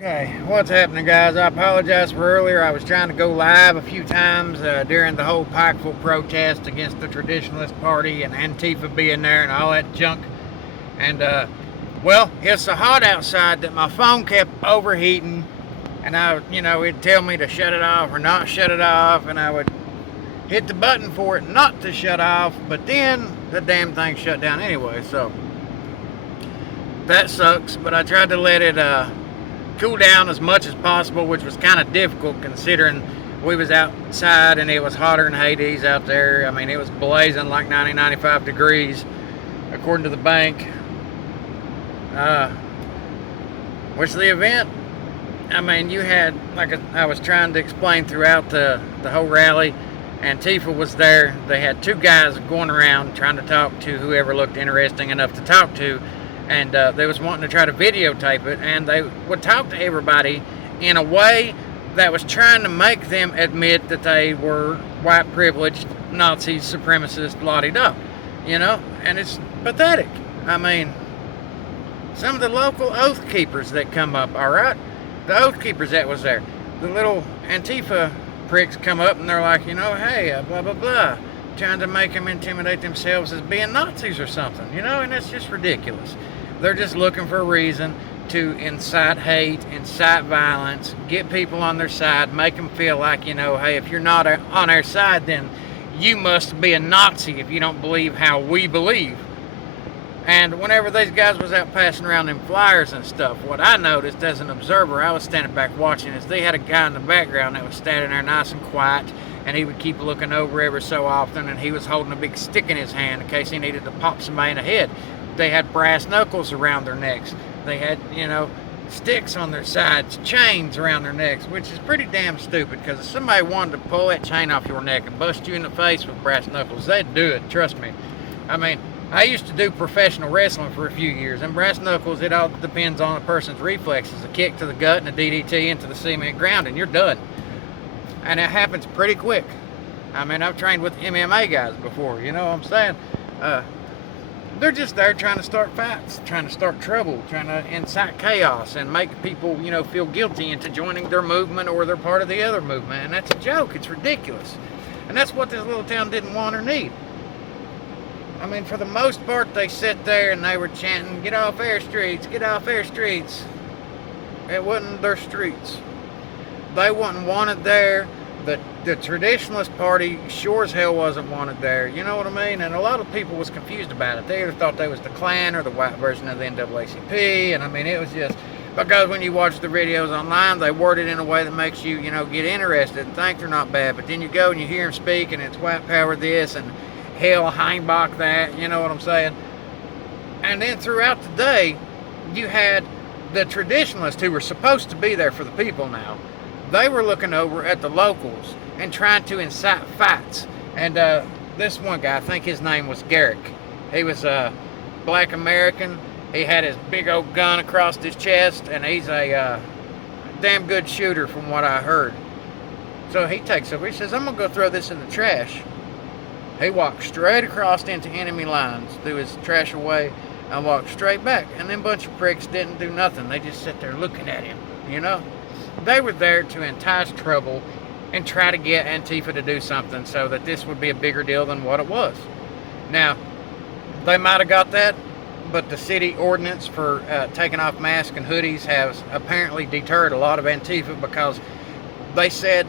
Okay, what's happening, guys? I apologize for earlier. I was trying to go live a few times during the whole Pikeville protest against the Traditionalist Party and Antifa being there and all that junk. And, well, it's so hot outside that my phone kept overheating, and it'd tell me to shut it off or not shut it off, and I would hit the button for it not to shut off, but then the damn thing shut down anyway, so that sucks. But I tried to let it, cool down as much as possible, which was kind of difficult considering we was outside and it was hotter than Hades out there. I mean, it was blazing like 95 degrees according to the bank. Which the event, I mean, you had, like I was trying to explain throughout the whole rally, Antifa was there. They had two guys going around trying to talk to whoever looked interesting enough to talk to, and they was wanting to try to videotape it, and they would talk to everybody in a way that was trying to make them admit that they were white privileged Nazi supremacist la-di-da, and it's pathetic. I mean, some of the local oath keepers that come up, all right, the oath keepers that was there, the little Antifa pricks come up and they're like, hey, blah blah blah, trying to make them intimidate themselves as being Nazis or something, and it's just ridiculous. They're just looking for a reason to incite hate, incite violence, get people on their side, make them feel like, hey, if you're not on our side, then you must be a Nazi if you don't believe how we believe. And whenever these guys was out passing around them flyers and stuff, what I noticed as an observer, I was standing back watching, is they had a guy in the background that was standing there nice and quiet, and he would keep looking over every so often, and he was holding a big stick in his hand in case he needed to pop somebody in the head. They had brass knuckles around their necks. They had, sticks on their sides, chains around their necks, which is pretty damn stupid, because if somebody wanted to pull that chain off your neck and bust you in the face with brass knuckles, they'd do it, trust me. I mean, I used to do professional wrestling for a few years, and brass knuckles, it all depends on a person's reflexes. A kick to the gut and a DDT into the cement ground, and you're done. And it happens pretty quick. I mean, I've trained with MMA guys before, you know what I'm saying? They're just there trying to start fights, trying to start trouble, trying to incite chaos and make people, feel guilty into joining their movement or they're part of the other movement. And that's a joke. It's ridiculous. And that's what this little town didn't want or need. I mean, for the most part, they sat there and they were chanting, "Get off our streets, get off our streets." It wasn't their streets. They wasn't wanted there. The Traditionalist Party sure as hell wasn't wanted there. You know what I mean? And a lot of people was confused about it. They either thought they was the Klan or the white version of the NAACP. And I mean, it was just, because when you watch the videos online, they word it in a way that makes you, get interested and think they're not bad. But then you go and you hear them speak and it's white power this and hell Heimbach that, you know what I'm saying? And then throughout the day, you had the Traditionalists who were supposed to be there for the people now. They were looking over at the locals and trying to incite fights. And this one guy, I think his name was Garrick. He was a black American. He had his big old gun across his chest, and he's a damn good shooter from what I heard. So he takes over. He says, "I'm going to go throw this in the trash." He walked straight across into enemy lines, threw his trash away, and walked straight back. And them bunch of pricks didn't do nothing. They just sat there looking at him, They were there to entice trouble and try to get Antifa to do something so that this would be a bigger deal than what it was. Now, they might have got that, but the city ordinance for taking off masks and hoodies has apparently deterred a lot of Antifa, because they said,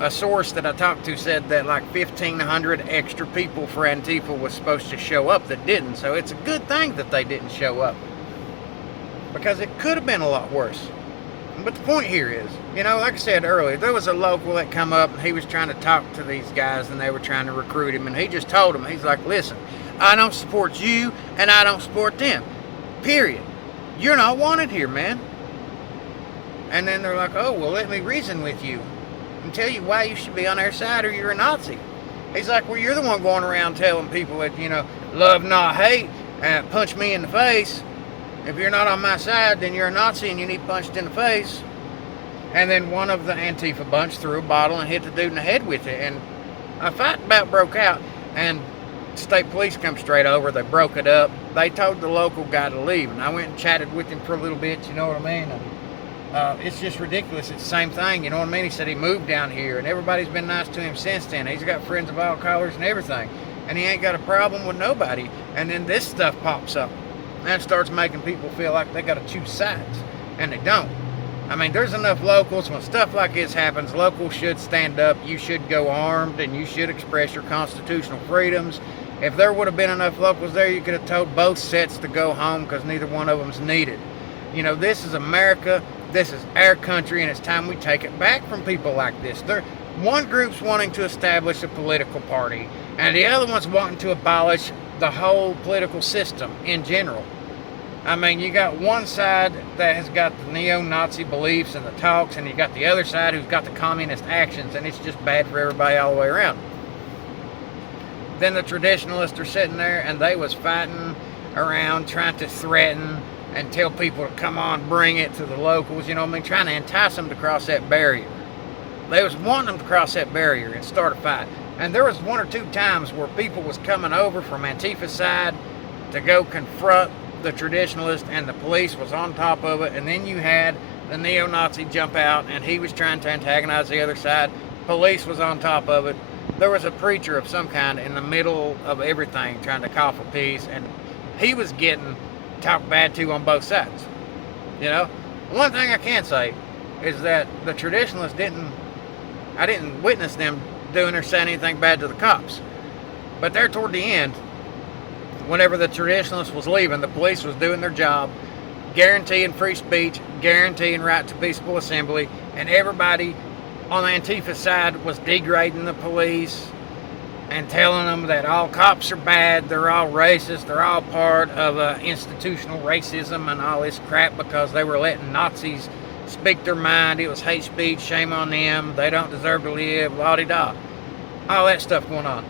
a source that I talked to said that like 1,500 extra people for Antifa was supposed to show up that didn't. So it's a good thing that they didn't show up, because it could have been a lot worse. But the point here is, like I said earlier, there was a local that come up and he was trying to talk to these guys and they were trying to recruit him, and he just told them, he's like, "Listen, I don't support you and I don't support them. Period. You're not wanted here, man." And then they're like, "Oh, well, let me reason with you and tell you why you should be on our side or you're a Nazi." He's like, "Well, you're the one going around telling people that, love, not hate, and punch me in the face. If you're not on my side, then you're a Nazi and you need punched in the face." And then one of the Antifa bunch threw a bottle and hit the dude in the head with it. And a fight about broke out, and state police come straight over. They broke it up. They told the local guy to leave, and I went and chatted with him for a little bit, you know what I mean? And It's just ridiculous. It's the same thing, you know what I mean? He said he moved down here, and everybody's been nice to him since then. He's got friends of all colors and everything, and he ain't got a problem with nobody. And then this stuff pops up, and it starts making people feel like they got to choose sides, and they don't. I mean, there's enough locals. When stuff like this happens, locals should stand up. You should go armed, and you should express your constitutional freedoms. If there would have been enough locals there, you could have told both sets to go home, because neither one of them's needed. You know, this is America. This is our country, and it's time we take it back from people like this. One group's wanting to establish a political party, and the other one's wanting to abolish the whole political system in general. I mean, you got one side that has got the neo-Nazi beliefs and the talks, and you got the other side who's got the communist actions, and it's just bad for everybody all the way around. Then the traditionalists are sitting there, and they was fighting around, trying to threaten and tell people to come on, bring it to the locals, you know what I mean, trying to entice them to cross that barrier. They was wanting them to cross that barrier and start a fight. And there was one or two times where people was coming over from Antifa's side to go confront the traditionalist, and the police was on top of it. And then you had the neo-Nazi jump out, and he was trying to antagonize the other side. Police was on top of it. There was a preacher of some kind in the middle of everything trying to call for peace, and he was getting talked bad to on both sides. You know, one thing I can say is that the traditionalists I didn't witness them doing or saying anything bad to the cops. But there toward the end, whenever the traditionalist was leaving, the police was doing their job, guaranteeing free speech, guaranteeing right to peaceful assembly, and everybody on the Antifa side was degrading the police and telling them that all cops are bad, they're all racist, they're all part of institutional racism and all this crap because they were letting Nazis speak their mind. It was hate speech, shame on them, they don't deserve to live, la-di-da. All that stuff going on.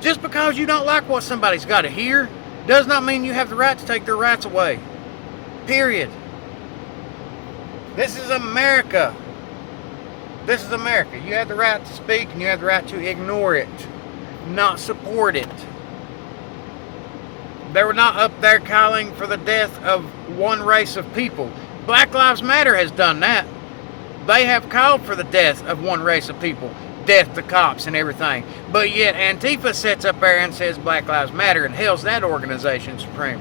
Just because you don't like what somebody's got to hear does not mean you have the right to take their rights away. Period. This is America. This is America. You have the right to speak, and you have the right to ignore it, not support it. They were not up there calling for the death of one race of people. Black Lives Matter has done that. They have called for the death of one race of people. Death to cops and everything. But yet Antifa sits up there and says Black Lives Matter and hails that organization supreme.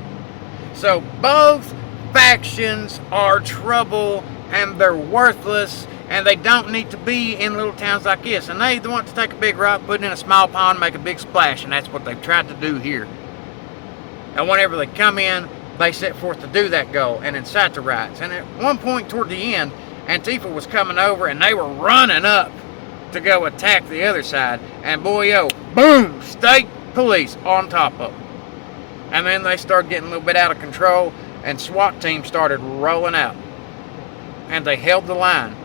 So both factions are trouble, and they're worthless, and they don't need to be in little towns like this. And they want to take a big rock, put it in a small pond, make a big splash, and that's what they've tried to do here. And whenever they come in, they set forth to do that goal and incite the riots. And at one point toward the end, Antifa was coming over, and they were running up to go attack the other side, and boy, yo, boom, state police on top of them. And then they started getting a little bit out of control, and SWAT teams started rolling out, and they held the line.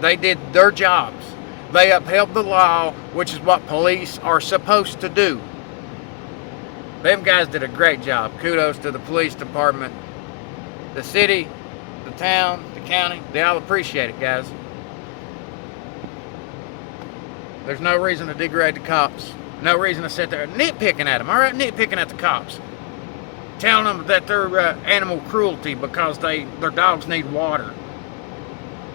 They did their jobs. They upheld the law, which is what police are supposed to do. Them guys did a great job. Kudos to the police department, the city, the town, the county. They all appreciate it, guys. There's no reason to degrade the cops. No reason to sit there nitpicking at them, all right? Nitpicking at the cops. Telling them that they're animal cruelty because their dogs need water.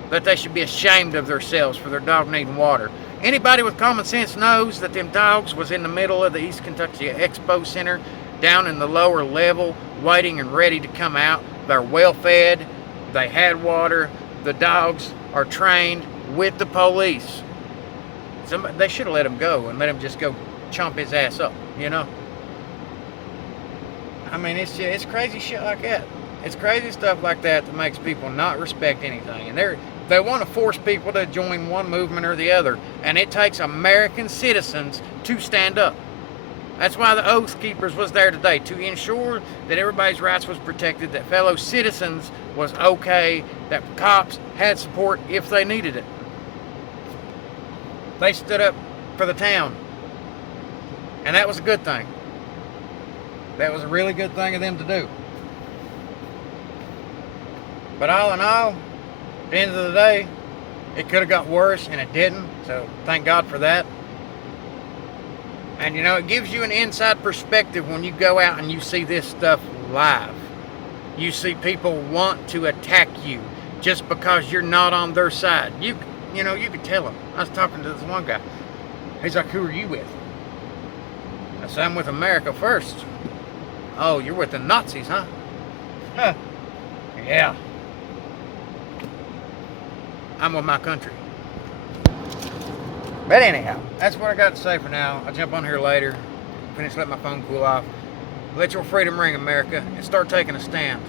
That they should be ashamed of themselves for their dog needing water. Anybody with common sense knows that them dogs was in the middle of the East Kentucky Expo Center, down in the lower level, waiting and ready to come out. They're well fed. They had water. The dogs are trained with the police. They should have let him go and let him just go chomp his ass up, you know? I mean, it's crazy shit like that. It's crazy stuff like that that makes people not respect anything. And they want to force people to join one movement or the other. And it takes American citizens to stand up. That's why the Oath Keepers was there today, to ensure that everybody's rights was protected, that fellow citizens was okay, that cops had support if they needed it. They stood up for the town. And that was a good thing. That was a really good thing of them to do. But all in all, at the end of the day, it could have got worse, and it didn't. So thank God for that. And you know, it gives you an inside perspective when you go out and you see this stuff live. You see people want to attack you. just because you're not on their side. You know, you could tell them. I was talking to this one guy. He's like, who are you with? I said, I'm with America first. Oh, you're with the Nazis, huh? Huh. Yeah. I'm with my country. But anyhow, that's what I got to say for now. I'll jump on here later, finish letting my phone cool off. Let your freedom ring, America, and start taking a stand.